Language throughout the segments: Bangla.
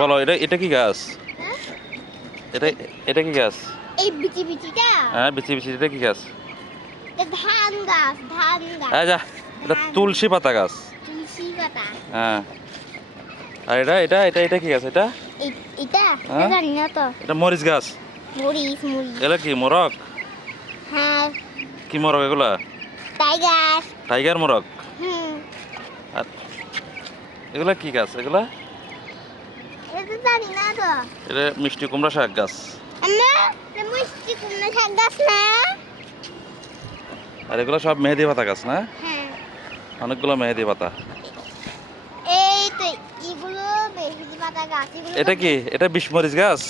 বলো এটা এটা কি গাছ? হ্যাঁ? এটা এটা কি গাছ? এই বিচি বিচিটা হ্যাঁ বিচি বিচি এটা কি গাছ? এটা ধান গাছ ধান গাছ হ্যাঁ যা এটা ধান। তুলসী পাতা গাছ। তুলসী পাতা হ্যাঁ আর এটা এটা এটা এটা কি গাছ এটা? এটা হ্যাঁ? জানি না তো এটা মরিচ গাছ। মরিচ মরিচ এগুলা কি মোরগ? হ্যাঁ কি মোরগ এগুলা? টাইগার টাইগার মোরগ। হুম আর এগুলা কি গাছ এগুলা? এটা জানি না তো এটা মিষ্টি কুমড়া শাক গাছ। আমরা মিষ্টি কুমড়া শাক গাছ না আর এগুলো সব মেহেদি পাতা গাছ না? হ্যাঁ অনেকগুলো মেহেদি পাতা। এই তো এগুলো বেশি পাতা গাছ এগুলো এটা কি? এটা বিশমরিচ গাছ।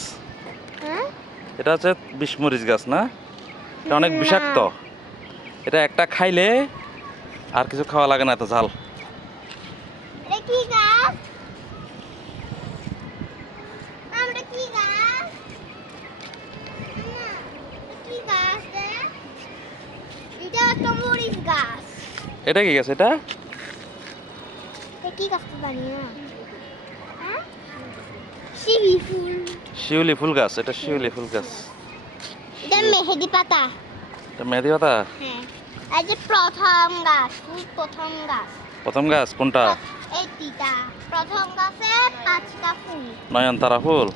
হ্যাঁ এটা হচ্ছে বিশমরিচ গাছ না? এটা অনেক না। বিষাক্ত। এটা একটা খাইলে আর কিছু খাওয়া লাগে না, এত ঝাল। এটা কি গাছ আমরা কি গাছ না, এটা কি গাছ রে? এটা তো মরিচ গাছ এটা কি গাছ এটা? এটা কি গাছ তো জানি না হ্যাঁ শিউলি ফুল শিউলি ফুল গাছ। এটা শিউলি ফুল গাছ। এটা মেহেদি পাতা এটা মেহেদি পাতা। হ্যাঁ এই যে প্রথম গাছ ফুল প্রথম গাছ প্রথম গাছ কোনটা? এই তিতা প্রথম গাছে 5টা ফুল নয়নতারা ফুল।